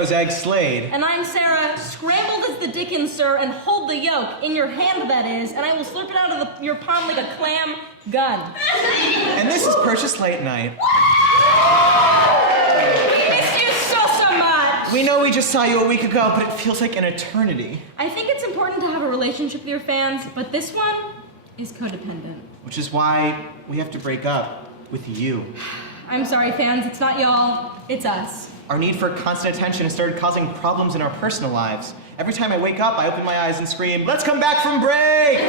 those eggs slayed. And I'm Sarah, scrambled as the Dickens, sir, and hold the yolk, in your hand that is, and I will slurp it out of your palm like a clam gun. And this is Purchase Late Night. We miss you so much! We know we just saw you a week ago, but it feels like an eternity. I think it's important to have a relationship with your fans, but this one is codependent. Which is why we have to break up with you. I'm sorry, fans, it's not y'all, it's us. Our need for constant attention has started causing problems in our personal lives. Every time I wake up, I open my eyes and scream, "Let's come back from break!"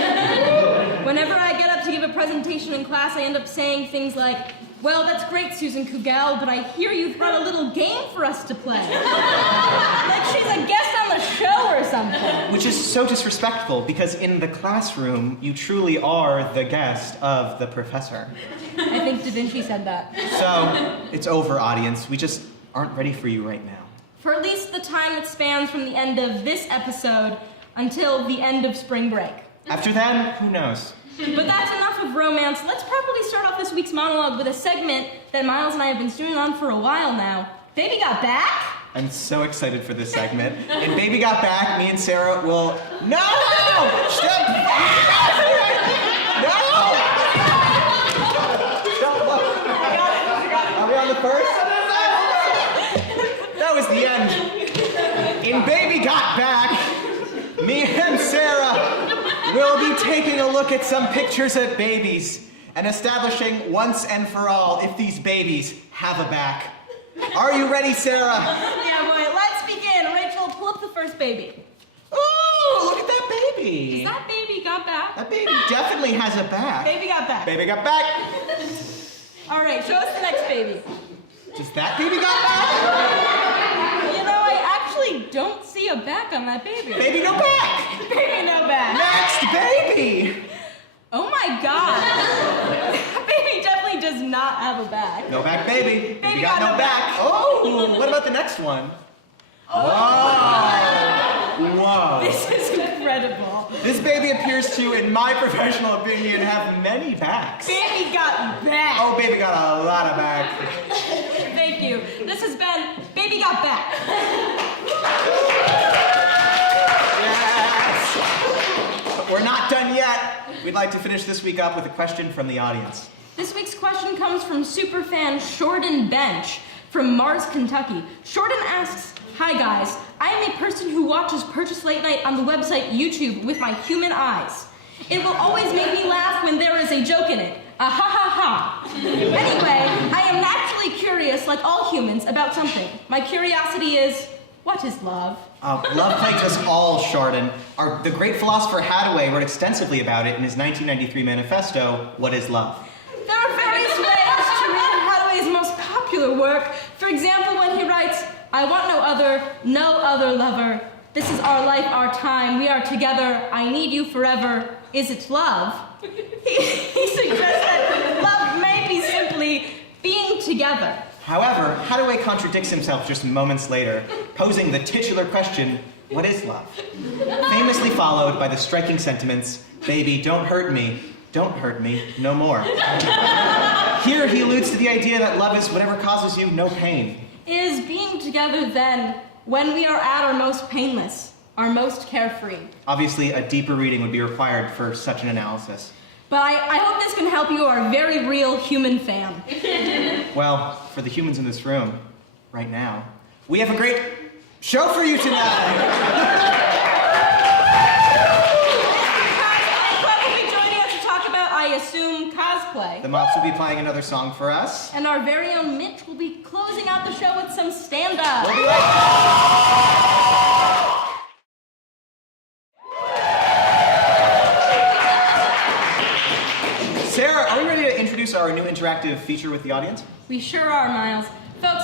Whenever I get up to give a presentation in class, I end up saying things like, "Well, that's great, Susan Kugal, but I hear you've brought a little game for us to play." Like she's a guest on the show or something. Which is so disrespectful, because in the classroom, you truly are the guest of the professor. I think Da Vinci said that. So, it's over, audience. We just aren't ready for you right now. For at least the time that spans from the end of this episode until the end of spring break. After then, who knows? But that's enough of romance. Let's probably start off this week's monologue with a segment that Miles and I have been stewing on for a while now. Baby Got Back? I'm so excited for this segment. In Baby Got Back, me and Sarah will... No! Stop! No! Don't look. Are we on the first? That was the end. In Baby Got Back, me and Sarah will be taking a look at some pictures of babies and establishing once and for all if these babies have a back. Are you ready, Sarah? Yeah, boy, let's begin. Rachel, pull up the first baby. Ooh, look at that baby. Is that baby got back? That baby definitely has a back. Baby got back. Baby got back. All right, show us the next baby. Does that baby got back? You know, I actually don't see a back on that baby. Baby no back. Baby no back. Next baby. Oh my God. That baby definitely does not have a back. No back baby. Baby got got no no back. Oh, what about the next one? Oh. Whoa. Whoa. This is incredible. This baby appears to, in my professional opinion, have many backs. Baby got back. Oh, baby got a lot of back. Thank you. This has been Baby Got Back. Yes. But we're not done yet. We'd like to finish this week up with a question from the audience. This week's question comes from superfan Shorten Bench from Mars, Kentucky. Shorten asks, "Hi guys, I am a person who watches Purchase Late Night on the website YouTube with my human eyes. It will always make me laugh when there is a joke in it. Ha ha ha. Anyway, I am naturally curious, like all humans, about something. My curiosity is, what is love?" Love plagues us all, Chardon. The great philosopher Hathaway wrote extensively about it in his 1993 manifesto, What is Love? There are various ways to read Hathaway's most popular work. For example, when he writes, "I want no other lover. This is our life, our time. We are together. I need you forever. Is it love?" He suggests that love may be simply being together. However, Hathaway contradicts himself just moments later, posing the titular question, what is love? Famously followed by the striking sentiments, "Baby, don't hurt me no more." Here he alludes to the idea that love is whatever causes you no pain. Is being together then, when we are at our most painless, our most carefree? Obviously, a deeper reading would be required for such an analysis. But I hope this can help you, our very real human fan. Well, for the humans in this room, right now, we have a great show for you tonight! Cosplay Club will be joining us to talk about, I assume, cosplay. The Mops will be playing another song for us. And our very own Mitch will be closing out the show with some stand-up. We'll be right back. Sarah, are we ready to introduce our new interactive feature with the audience? We sure are, Miles. Folks,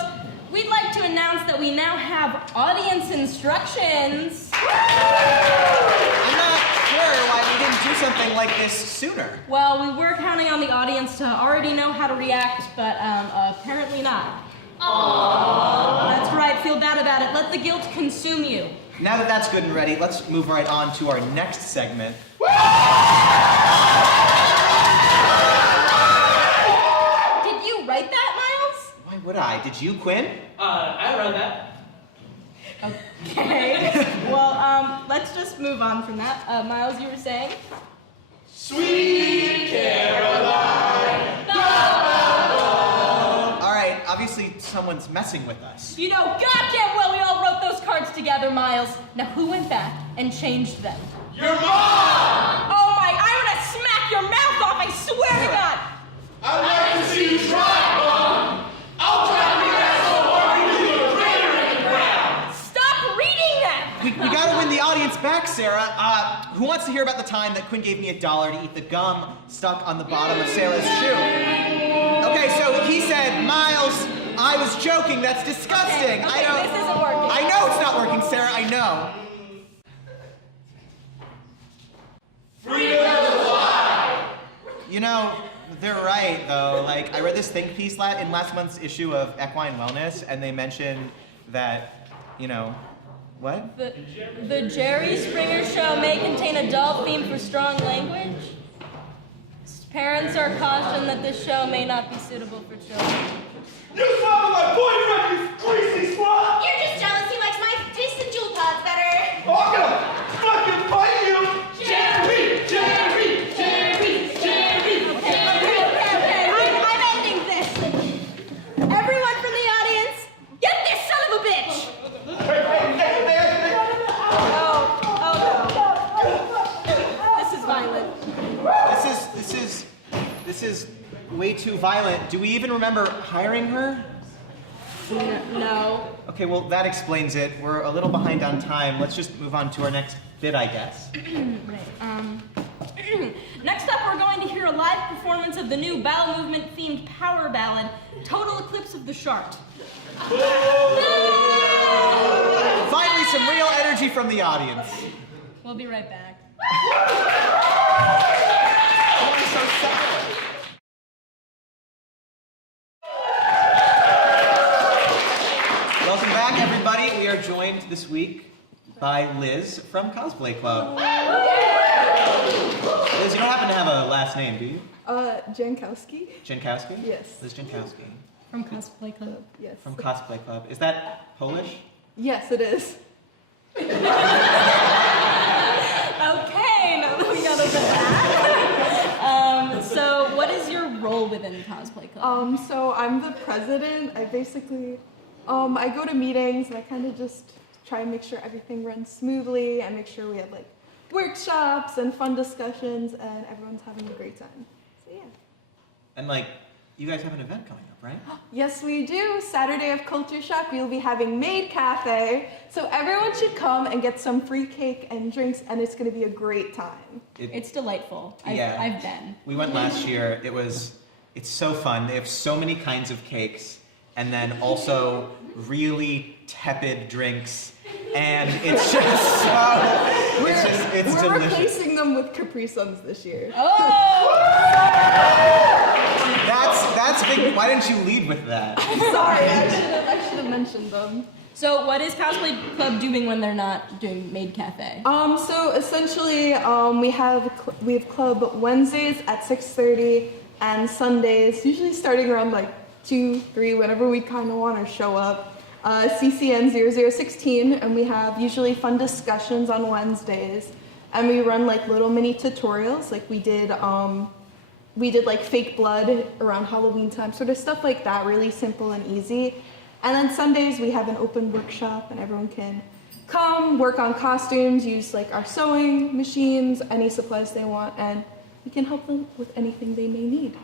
we'd like to announce that we now have audience instructions. I'm not sure why we didn't do something like this sooner. Well, we were counting on the audience to already know how to react, but apparently not. Aww. That's right, feel bad about it. Let the guilt consume you. Now that that's good and ready, let's move right on to our next segment. Did you write that, Miles? Why would I? Did you, Quinn? I wrote that. Okay. Well, let's just move on from that. Miles, you were saying? Sweet Caroline. All right, obviously someone's messing with us. You know goddamn well we all wrote those cards together, Miles. Now who went back and changed them? Your mom! Oh my, I'm gonna smack your mouth off, I swear to God! I'd like to see you try, Mom! I'll drop your asshole or you leave a crater in the ground! Stop reading them! We gotta win the audience back, Sarah. Who wants to hear about the time that Quinn gave me $1 to eat the gum stuck on the bottom of Sarah's shoe? Okay, so he said, Miles, I was joking, that's disgusting. Okay, this isn't working. I know it's not working, Sarah, I know. Freedom is alive! You know, they're right, though. Like, I read this think piece in last month's issue of Equine Wellness, and they mentioned that, you know, what? The Jerry Springer show may contain adult theme for strong language. Parents are cautioned that this show may not be suitable for children. You swallowed my boyfriend, you greasy slut! You're just jealous he likes my taste in jewel pods better. Oh, I'm gonna fucking fight you! Jerry! Jerry! Jerry! Jerry! Okay. I'm ending this. Everyone from the audience, get this son of a bitch! Oh no. This is violent. This is way too violent. Do we even remember hiring her? No. Okay, well, that explains it. We're a little behind on time. Let's just move on to our next bit, I guess. Next up, we're going to hear a live performance of the new bowel movement themed power ballad, Total Eclipse of the Shark. Finally, some real energy from the audience. We'll be right back. Welcome back, everybody. We are joined this week by Liz from Cosplay Club. Liz, you don't happen to have a last name, do you? Jankowski? Jankowski? Yes. Liz Jankowski. From Cosplay Club. Yes. From Cosplay Club. Is that Polish? Yes, it is. Okay, now that we got over that. So what is your role within Cosplay Club? So I'm the president. I basically, I go to meetings and I kind of just try and make sure everything runs smoothly and make sure we have like workshops and fun discussions and everyone's having a great time. So yeah. And like, you guys have an event coming up, right? Yes, we do. Saturday of Culture Shock, we will be having Maid Cafe. So everyone should come and get some free cake and drinks, and it's going to be a great time. It's delightful. Yeah. I've been. We went last year. It's so fun. They have so many kinds of cakes, and then also really tepid drinks, and it's just so. It's We're delicious. replacing them with Capri Suns this year. Oh! That's big. Why didn't you lead with that? Sorry, I should have mentioned them. So what is Cosplay Club doing when they're not doing Maid Cafe? So essentially, we have club Wednesdays at 6:30 and Sundays, usually starting around like 2, 3, whenever we kind of want to show up. CCN 0016, and we have usually fun discussions on Wednesdays, and we run like little mini tutorials, like we did like fake blood around Halloween time, sort of stuff like that, really simple and easy. And then Sundays we have an open workshop and everyone can come, work on costumes, use like our sewing machines, any supplies they want, and we can help them with anything they may need.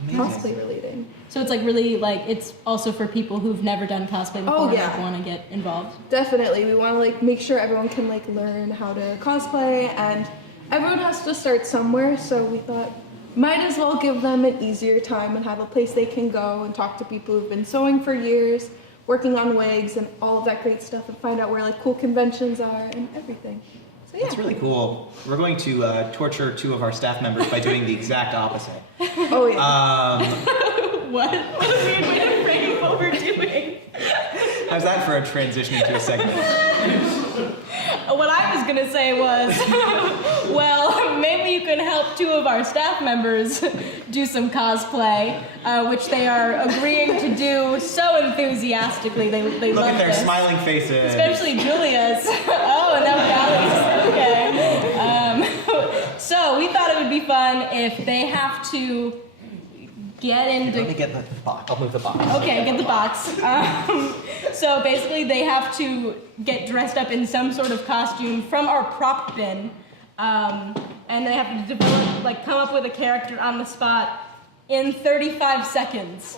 Amazing. Cosplay related. So it's like really like, it's also for people who've never done cosplay before Oh, and yeah. like, want to get involved. Definitely, we want to like make sure everyone can like learn how to cosplay, and everyone has to start somewhere, so we thought might as well give them an easier time and have a place they can go and talk to people who've been sewing for years, working on wigs and all of that great stuff, and find out where like cool conventions are and everything. So yeah. That's really cool. We're going to torture 2 of our staff members by doing the exact opposite. Oh yeah. What a weird way to frame what we're doing. How's that for a transition into a segment? What I was gonna say was, well, maybe you can help 2 of our staff members do some cosplay, which they are agreeing to do so enthusiastically. They Look love at their this. smiling faces. Especially Julia's. Oh, and now Callie's. Okay. So we thought it would be fun if they have to get into... Let me get the box. I'll move the box. Okay, get the box. So basically, they have to get dressed up in some sort of costume from our prop bin, and they have to develop, come up with a character on the spot in 35 seconds.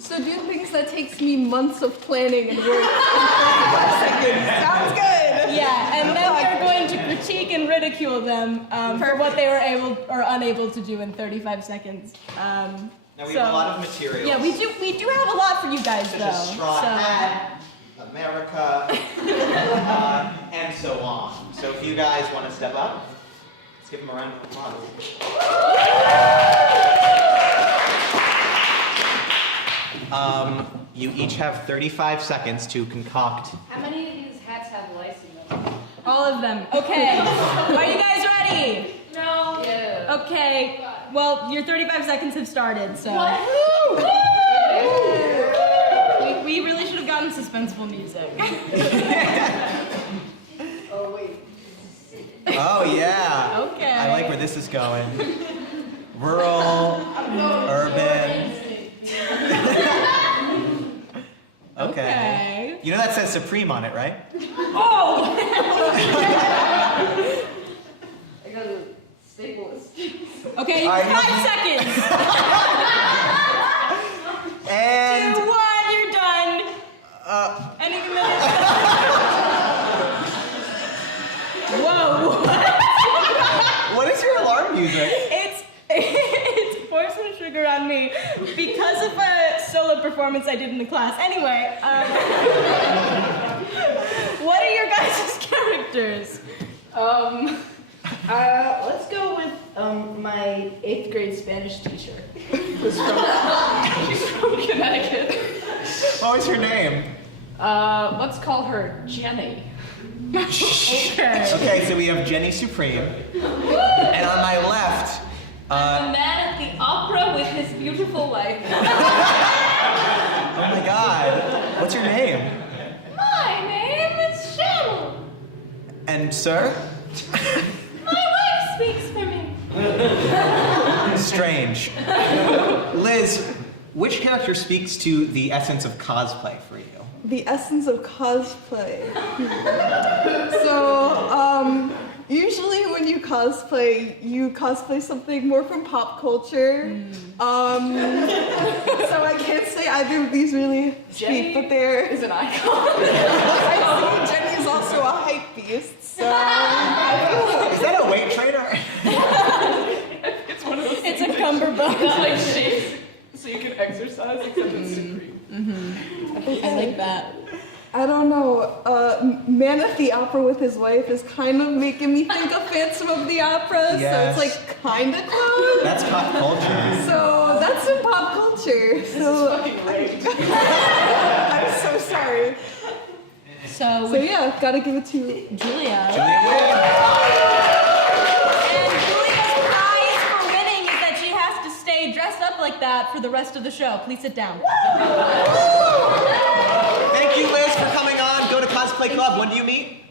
So do things that takes me months of planning and work in 35 seconds. Sounds good. Yeah, and then we're going to critique and ridicule them for what they were able or unable to do in 35 seconds. Now we have a lot of materials. Yeah, we do have a lot for you guys, Such though. as straw hat, America, and so on. So if you guys want to step up, let's give them a round of applause. You each have 35 seconds to concoct. How many of these hats have lice in them? All of them. Okay. Are you guys ready? No. Yeah. Okay. Well, your 35 seconds have started, so. We really should have gotten suspenseful music. Oh, wait. Oh yeah. Okay. I like where this is going. Rural, urban. Okay. You know that says Supreme on it, right? Oh! I got a staple this. Okay, you have 5 seconds. And 2, 1, you're done. Any minute. Whoa. what is your alarm music? It's Pour Some Sugar on Me because of a solo performance I did in the class. Anyway, what are your guys' characters? Let's go with my 8th grade Spanish teacher. She's from Connecticut. What was her name? Let's call her Jenny. Okay. Okay, so we have Jenny Supreme. And on my left, A man at the opera with his beautiful wife. oh my god, what's your name? My name is Cheryl. And sir? My wife speaks for me. Strange. Liz, which character speaks to the essence of cosplay for you? The essence of cosplay. So, usually when you cosplay something more from pop culture. So I can't say either of these really speak, but there is an icon. I see Jenny is also a hype beast, so Is that a weight trainer? It's one of those It's a cummerbund. that shapes so you can exercise except it's supreme. I like that. I don't know. Man at the Opera with his wife is kind of making me think of Phantom of the Opera, Yes. so it's kind of close. That's pop culture. So that's in pop culture. So I'm so sorry. So So yeah, gotta give it to Julia. Julia Wynn. And Julia's prize for winning is that she has to stay dressed up like that for the rest of the show. Please sit down. Thank you, Liz, for coming on. Go to Cosplay Club. When do you meet?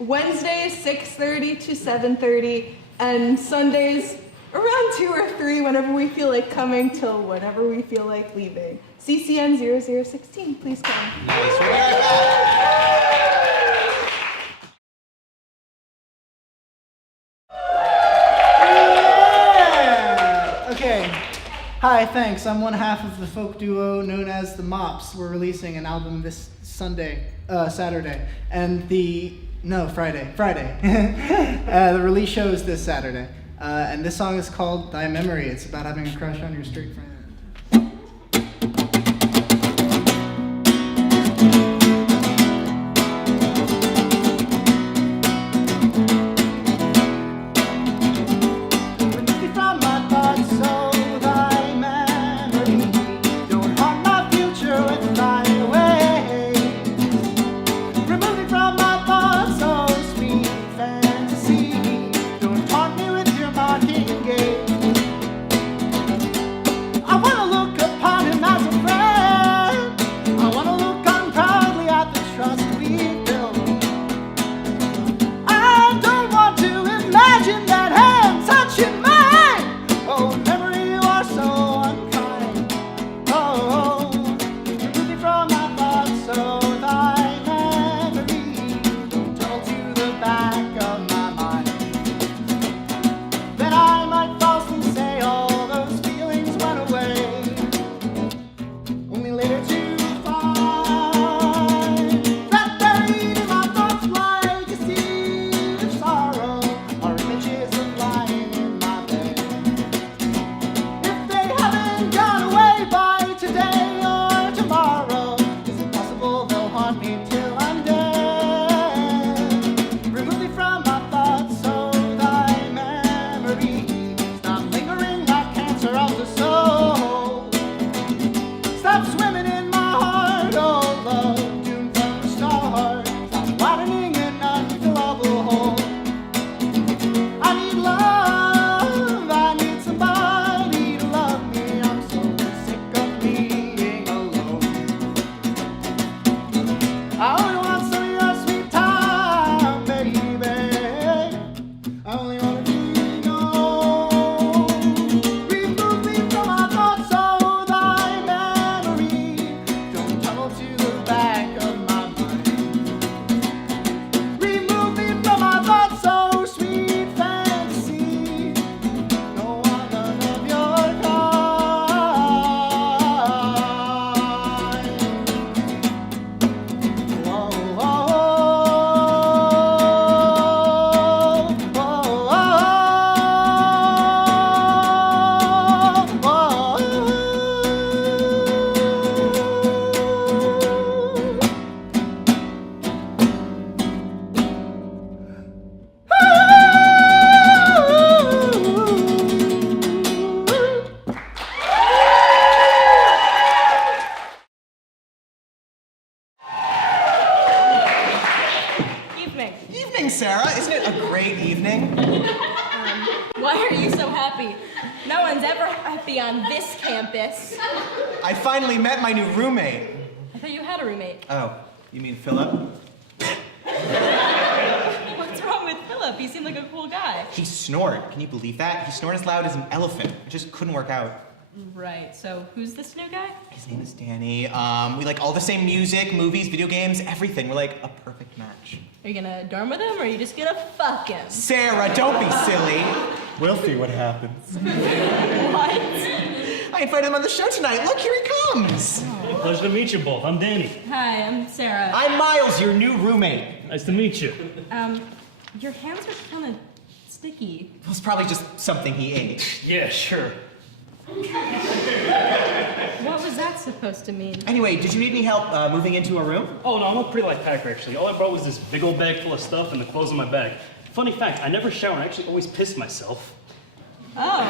Wednesdays 6:30 to 7:30, and Sundays around 2 or 3 whenever we feel like coming till whenever we feel like leaving. CCN 0016, please come. Nice. We'll be right back. Okay. Hi, thanks. I'm one half of the folk duo known as the Mops. We're releasing an album this Saturday. And Friday. The release show is this Saturday. And this song is called Thy Memory. It's about having a crush on your straight friend. Sweet. great evening? Why are you so happy? No one's ever happy on this campus. I finally met my new roommate. I thought you had a roommate. Oh, you mean Philip? What's wrong with Philip? He seemed like a cool guy. He snored. Can you believe that? He snored as loud as an elephant. It just couldn't work out. Right, so who's this new guy? His name is Danny. We like all the same music, movies, video games, everything. We're like a perfect match. Are you gonna dorm with him, or are you just gonna fuck him? Sarah, don't be silly. We'll see what happens. What? I invited him on the show tonight. Look, here he comes. Pleasure to meet you both. I'm Danny. Hi, I'm Sarah. I'm Miles, your new roommate. Nice to meet you. Your hands are kind of sticky. It was probably just something he ate. Yeah, sure. What was that supposed to mean? Anyway, did you need any help moving into a room? Oh, no, I'm a pretty light packer, actually. All I brought was this big old bag full of stuff and the clothes in my bag. Funny fact, I never shower. I actually always piss myself. Oh.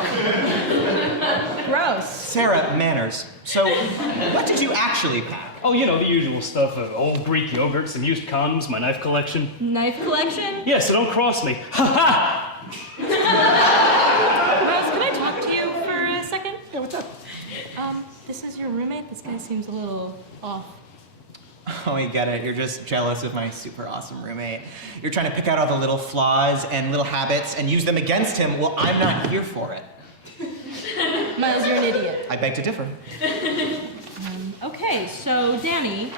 Gross. Sarah, manners. So, what did you actually pack? Oh, you know, the usual stuff. Old Greek yogurt, some used condoms, my knife collection. Knife collection? Yeah, so don't cross me. Ha ha! Rose, can I talk to you for a second? Yeah, what's up? This is your roommate? This guy seems a little off. Oh, I get it. You're just jealous of my super awesome roommate. You're trying to pick out all the little flaws and little habits and use them against him. Well, I'm not here for it. Miles, you're an idiot. I beg to differ. Okay, so Danny,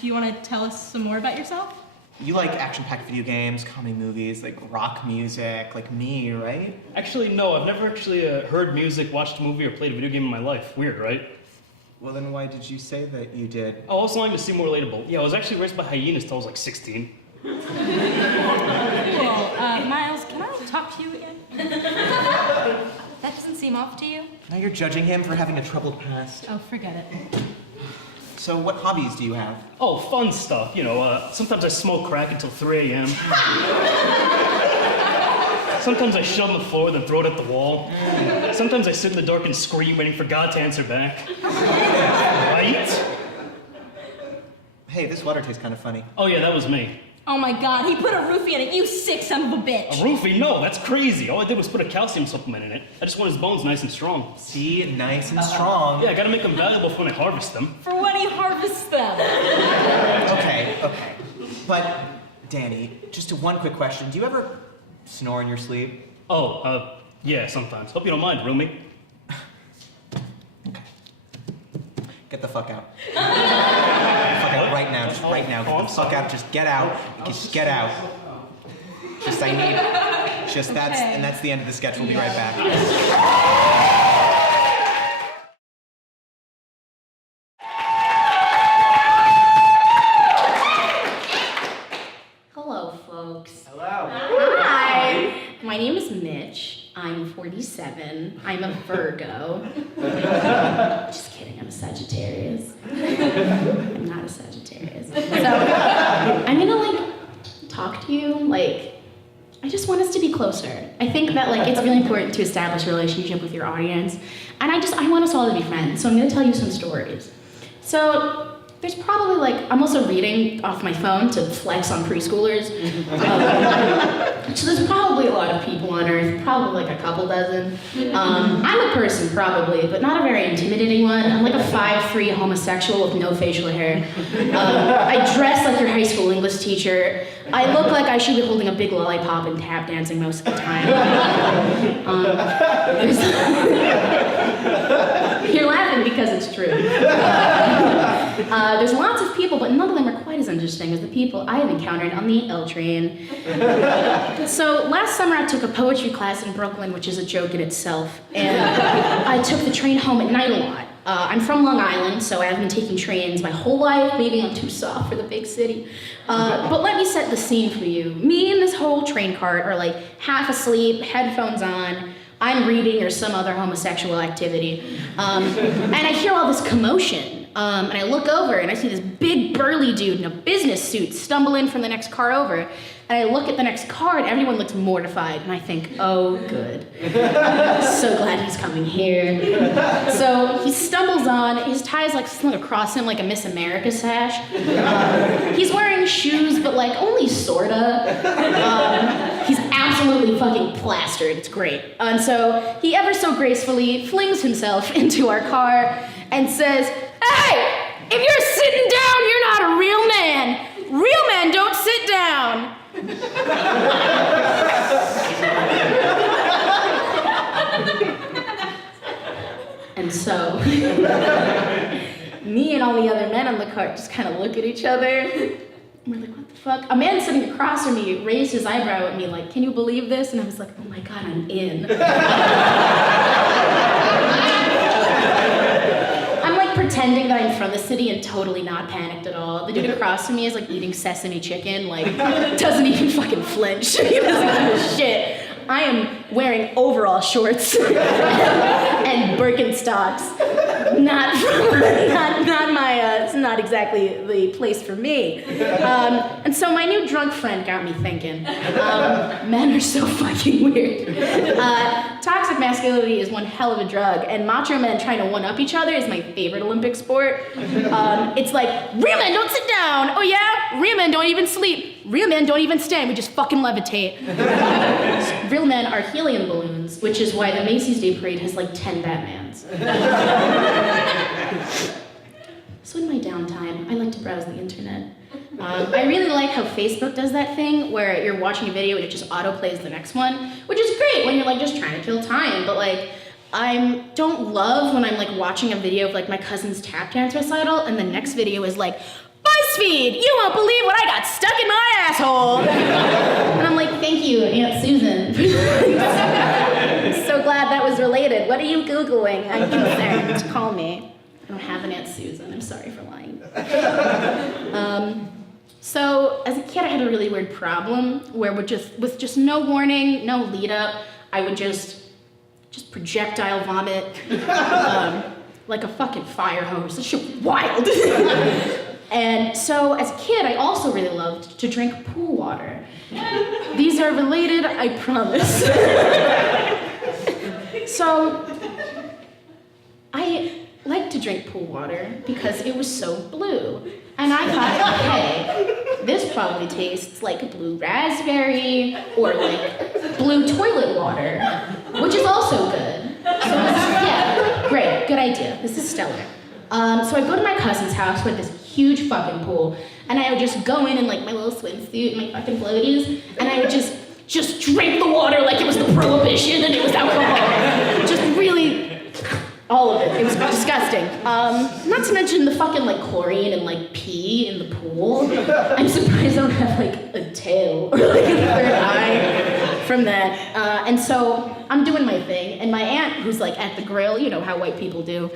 do you want to tell us some more about yourself? You like action-packed video games, comedy movies, like rock music, like me, right? Actually, no, I've never actually heard music, watched a movie, or played a video game in my life. Weird, right? Well, then why did you say that you did? Oh, I was lying to seem more relatable. Yeah, I was actually raised by hyenas till I was like 16. Cool. Miles, can I talk to you again? That doesn't seem off to you? Now you're judging him for having a troubled past. Oh, forget it. So what hobbies do you have? Oh, fun stuff. You know, sometimes I smoke crack until 3 a.m. Sometimes I shit on the floor, then throw it at the wall. Sometimes I sit in the dark and scream, waiting for God to answer back. Right? Hey, this water tastes kind of funny. Oh yeah, that was me. Oh my god, he put a roofie in it, you sick son of a bitch! A roofie? No, that's crazy. All I did was put a calcium supplement in it. I just want his bones nice and strong. See, nice and strong. Yeah, I gotta make them valuable for when I harvest them. For when he harvests them. Okay. But, Danny, just one quick question. Do you ever snore in your sleep? Oh, yeah, sometimes. Hope you don't mind, roomie. Get the fuck out. Get the fuck out right now. Just right now. Get the fuck out. Just get out. Just get out. Just I need. Just that's Okay. and that's the end of the sketch. We'll be right back. Hello, folks. Hello. Hi. My name is Mitch. I'm 47. I'm a Virgo. Just kidding, I'm a Sagittarius. I'm not a Sagittarius. So, I'm gonna, talk to you, I just want us to be closer. I think that, it's really important to establish a relationship with your audience. And I want us all to be friends. So I'm gonna tell you some stories. So, there's probably I'm also reading off my phone to flex on preschoolers. So there's probably a lot of people on Earth, probably a couple dozen. I'm a person probably, but not a very intimidating one. I'm a 5'3" homosexual with no facial hair. I dress like your high school English teacher. I look like I should be holding a big lollipop and tap dancing most of the time. You're laughing because it's true. There's lots of people, but none of them are quite as interesting as the people I have encountered on the L train. So last summer I took a poetry class in Brooklyn, which is a joke in itself, and I took the train home at night a lot. I'm from Long Island, so I have been taking trains my whole life. Maybe I'm too soft for the big city. But let me set the scene for you. Me and this whole train cart are half asleep, headphones on. I'm reading or some other homosexual activity. And I hear all this commotion. And I look over and I see this big burly dude in a business suit stumble in from the next car over. And I look at the next car and everyone looks mortified. And I think, oh, good. So glad he's coming here. So he stumbles on, his tie's slung across him like a Miss America sash. He's wearing shoes, but only sorta. He's absolutely fucking plastered. It's great. And so he ever so gracefully flings himself into our car and says, "Hey, if you're sitting down, you're not a real man. Real men don't sit down." And so, me and all the other men on the cart just kind of look at each other. And we're like, what the fuck? A man sitting across from me raised his eyebrow at me like, "Can you believe this?" And I was like, oh my God, I'm in. I'm like pretending that I'm from the city and totally not panicked at all. The dude across from me is like eating sesame chicken, like doesn't even fucking flinch. He doesn't give a shit. I am wearing overall shorts and Birkenstocks. It's not exactly the place for me. And so my new drunk friend got me thinking, men are so fucking weird. Toxic masculinity is one hell of a drug, and macho men trying to one-up each other is my favorite Olympic sport. It's like, real men don't sit down. Oh yeah? Real men don't even sleep. Real men don't even stand. We just fucking levitate. Real men are helium balloons, which is why the Macy's Day Parade has like 10 Batmans. So in my downtime, I like to browse the internet. I really like how Facebook does that thing where you're watching a video and it just autoplays the next one, which is great when you're like just trying to kill time, but like, I don't love when I'm like watching a video of like my cousin's tap dance recital and the next video is like, BuzzFeed, you won't believe what I got stuck in my asshole. And I'm like, thank you, Aunt Susan. I'm so glad that was related. What are you Googling? I'm concerned. Call me. I don't have an Aunt Susan. I'm sorry for lying. So as a kid, I had a really weird problem where with just no warning, no lead up, I would just projectile vomit like a fucking fire hose. This shit was wild. And so as a kid, I also really loved to drink pool water. These are related, I promise. So I liked to drink pool water because it was so blue. And I thought, hey, this probably tastes like blue raspberry or like blue toilet water, which is also good. So yeah, great, good idea. This is stellar. So I go to my cousin's house with this huge fucking pool, and I would just go in like my little swimsuit and my fucking floaties, and I would just drink the water like it was the Prohibition and it was alcohol. Just really, all of it. It was disgusting. Not to mention the fucking like chlorine and like pee in the pool. I'm surprised I don't have like a tail or like a third eye from that. And so I'm doing my thing, and my aunt, who's like at the grill, you know how white people do,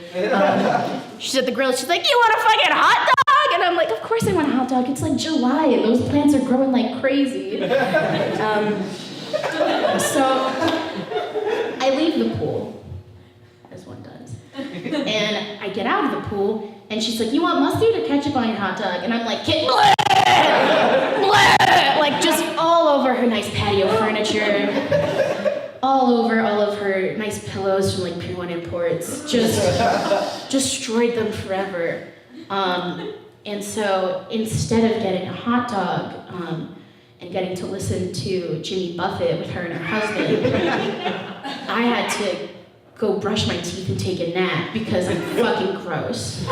she's at the grill, she's like, "You want a fucking hot dog?" And I'm like, "Of course I want a hot dog. It's like July, and those plants are growing like crazy." So I leave the pool, as one does, and I get out of the pool, and she's like, "You want mustard or ketchup on your hot dog?" And I'm like, bleh! Bleh! Like just all over her nice patio furniture. All over all of her nice pillows from like Pier 1 Imports, just destroyed them forever. And so instead of getting a hot dog and getting to listen to Jimmy Buffett with her and her husband, I had to go brush my teeth and take a nap because I'm fucking gross.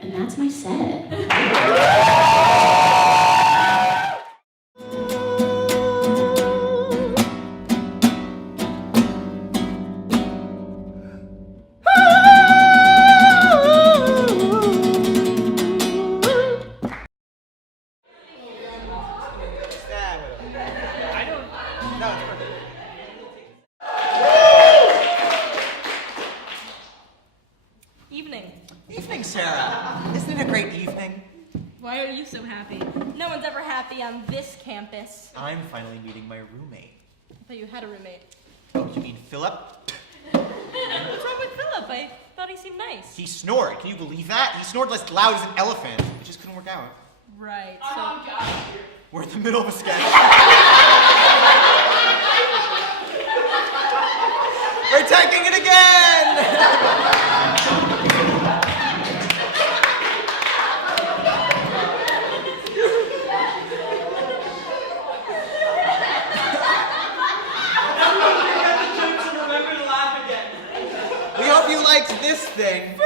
And that's my set. Evening, Sarah. Isn't it a great evening? Why are you so happy? No one's ever happy on this campus. I'm finally meeting my roommate. I thought you had a roommate. Oh, you mean Philip? What's wrong with Philip? I thought he seemed nice. He snored. Can you believe that? He snored as loud as an elephant. It just couldn't work out. Right, so... We're in the middle of a sketch. We're taking it again! thing.